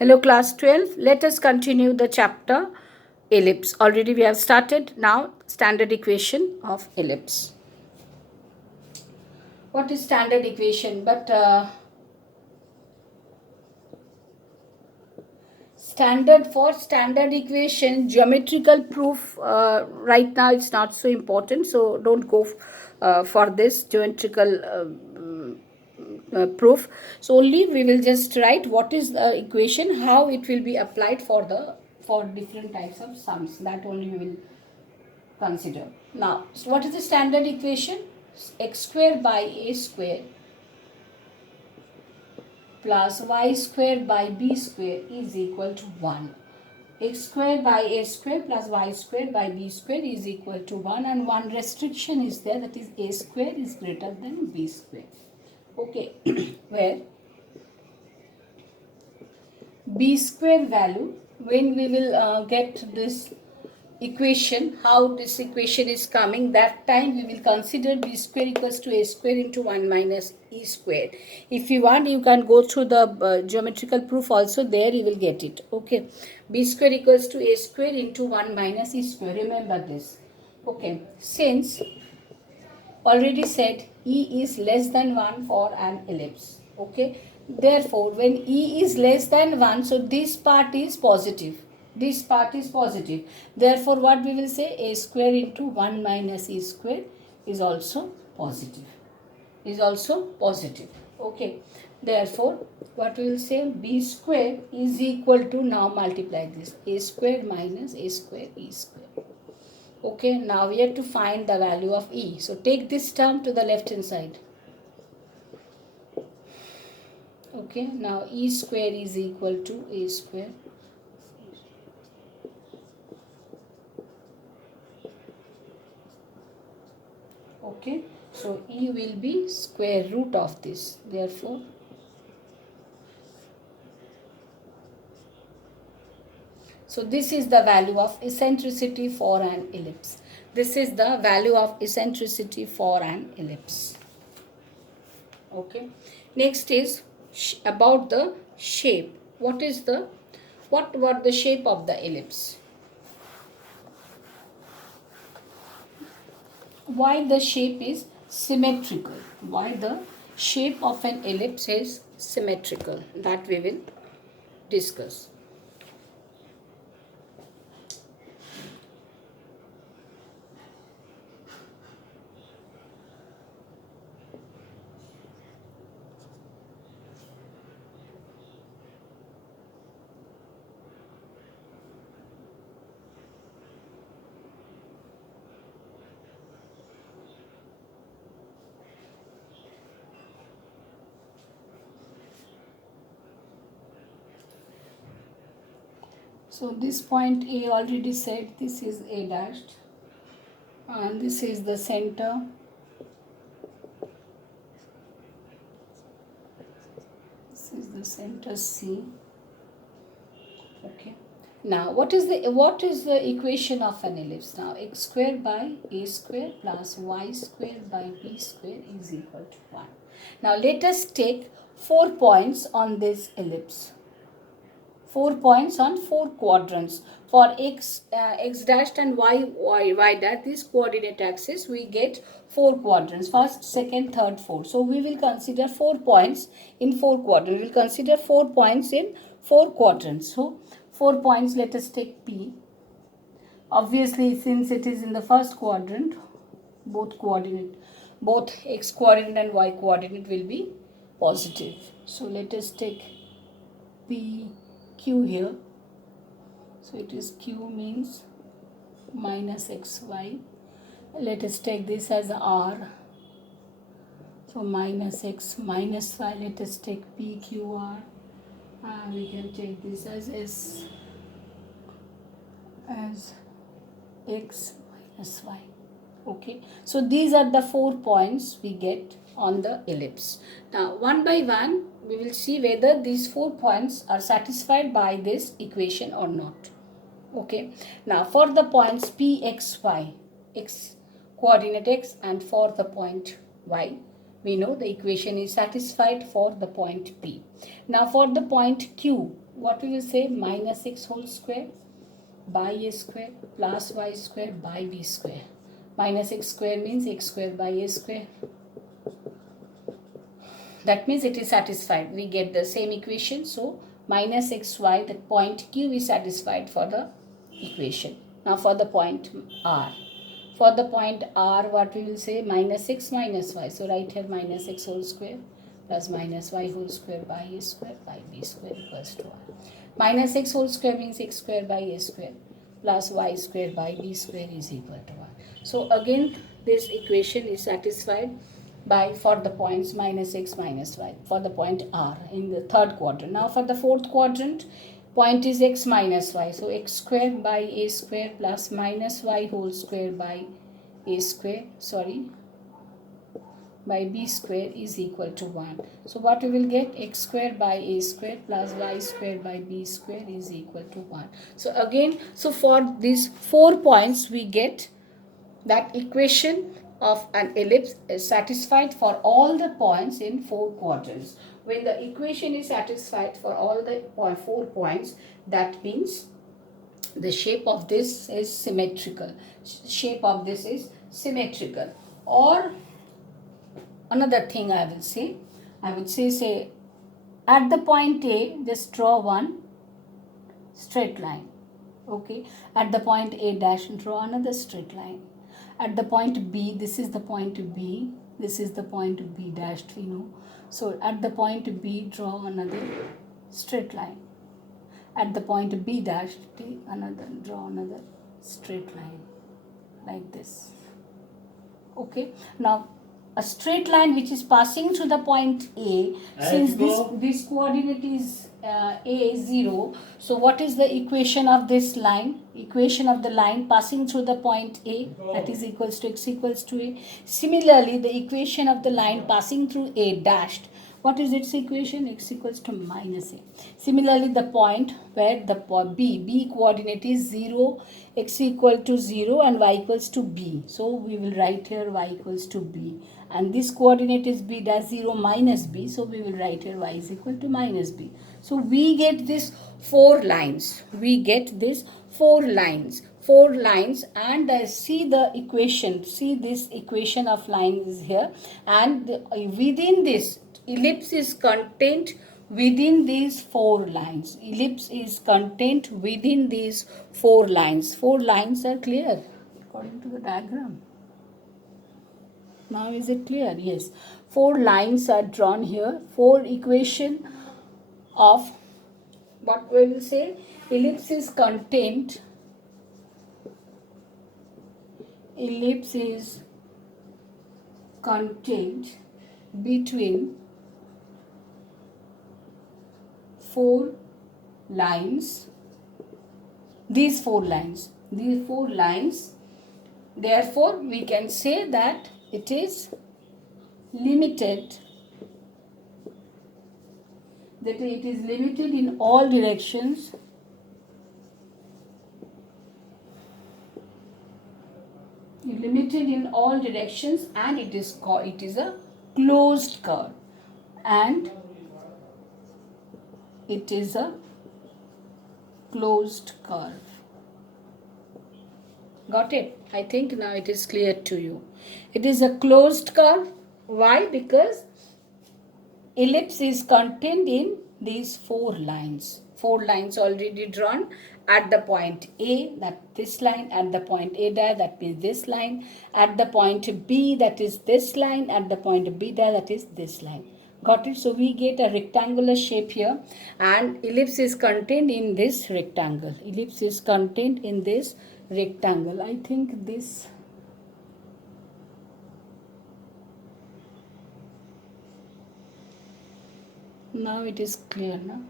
Hello class 12. Let us continue the chapter ellipse. Already we have started. Now standard equation of ellipse. What is standard equation? Standard equation, geometrical proof, right now it's not so important, so don't go for this geometrical proof. So only we will just write what is the equation, how it will be applied for different types of sums. That only we will consider. Now, so what is the standard equation? X square by a square plus y square by b square is equal to 1. X square by a square plus y square by b square is equal to 1, and one restriction is there, that is a square is greater than b square. Okay, where b square value, when we will get this equation, how this equation is coming, that time we will consider b square equals to a square into 1 minus e square. If you want, you can go through the geometrical proof also, there you will get it. Okay, b square equals to a square into 1 minus e square, remember this. Okay, since already said e is less than 1 for an ellipse. Okay, therefore when e is less than 1, so this part is positive, this part is positive, therefore what we will say, a square into 1 minus e square is also positive, is also positive. Okay, therefore what we will say, b square is equal to, now multiply this, a square minus a square e square. Okay, now we have to find the value of e. So take this term to the left hand side. Okay, now e square is equal to a square. Okay, so e will be square root of this. Therefore, so this is the value of eccentricity for an ellipse. This is the value of eccentricity for an ellipse. Okay, next is about the shape. What were the shape of the ellipse? Why the shape is symmetrical? Why the shape of an ellipse is symmetrical? That we will discuss. So this point A already said, this is A dashed, and this is the center. This is the center C. Okay. Now what is the equation of an ellipse? Now x square by a square plus y square by b square is equal to 1. Now let us take 4 points on this ellipse. 4 points on 4 quadrants. For x dashed and y dashed, this coordinate axis, we get 4 quadrants, first, second, third, fourth. So we will consider 4 points in 4 quadrants. We will consider 4 points in 4 quadrants. So 4 points, let us take P. Obviously, since it is in the first quadrant, both x coordinate and y coordinate will be positive. So let us take P Q here. So it is Q means minus xy. Let us take this as R. So minus x minus y. Let us take PQR. We can take this as S as x minus y. Okay. So these are the 4 points we get on the ellipse. Now one by one we will see whether these 4 points are satisfied by this equation or not. Okay, now for the points P, X, Y, X coordinate X, and for the point Y, we know the equation is satisfied for the point P. Now for the point Q, what we will say, minus x whole square by a square plus y square by b square. Minus x square means x square by a square. That means it is satisfied. We get the same equation. So minus xy, the point Q is satisfied for the equation. Now for the point R. For the point R, what we will say, minus x minus y. So write here minus x whole square plus minus y whole square by a square by b square equals to R. Minus x whole square means x square by a square plus y square by b square is equal to 1. So again this equation is satisfied by for the points minus x minus y for the point R in the third quadrant. Now for the fourth quadrant, point is x minus y. So x square by a square plus minus y whole square by a square, by b square is equal to 1. So what we will get, x square by a square plus y square by b square is equal to 1. So again, so for these 4 points we get that equation of an ellipse is satisfied for all the points in 4 quadrants. When the equation is satisfied for all the 4 points, that means the shape of this is symmetrical. Shape of this is symmetrical. Or another thing I would say at the point A, just draw one straight line. Okay, at the point A dash, draw another straight line. At the point B, this is the point B, this is the point B dashed, we know. So at the point B, draw another straight line. At the point B dash, draw another straight line like this. Okay, now a straight line which is passing through the point A, since this coordinate is A is 0, so what is the equation of this line? Equation of the line passing through the point A, that is equals to x equals to A. Similarly, the equation of the line passing through A dashed, what is its equation? X equals to minus A. Similarly, the point where the B coordinate is 0, x equal to 0 and y equals to B. So we will write here y equals to B. And this coordinate is B dash 0 minus B. So we will write here y is equal to minus B. So we get this 4 lines. We get this 4 lines. 4 lines, and see the equation. See this equation of line is here. And within this, ellipse is contained within these 4 lines. Ellipse is contained within these 4 lines. 4 lines are clear according to the diagram. Now is it clear? Yes. 4 lines are drawn here. 4 equation of what we will say, ellipse is contained. Ellipse is contained between 4 lines. These 4 lines. Therefore, we can say that it is limited. That it is limited in all directions. Limited in all directions, and it is a closed curve, and it is a closed curve. Got it? I think now it is clear to you. It is a closed curve. Why? Because ellipse is contained in these 4 lines. 4 lines already drawn at the point A, that this line, at the point A dash, that means this line, at the point B, that is this line, at the point B dash, that is this line. Got it? So we get a rectangular shape here, and ellipse is contained in this rectangle. Ellipse is contained in this rectangle. I think this now it is clear now.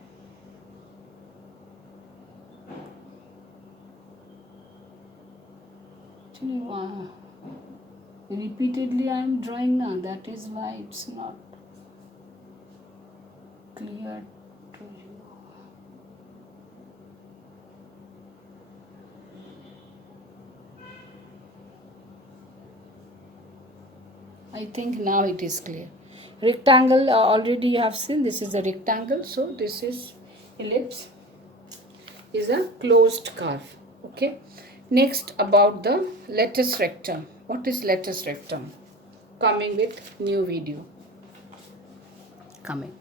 Actually, repeatedly I am drawing now. That is why it's not clear to you. I think now it is clear. Rectangle already you have seen. This is a rectangle. So this is ellipse. is a closed curve. Okay. Next, about the latus rectum. What is latus rectum? Coming with new video. Coming.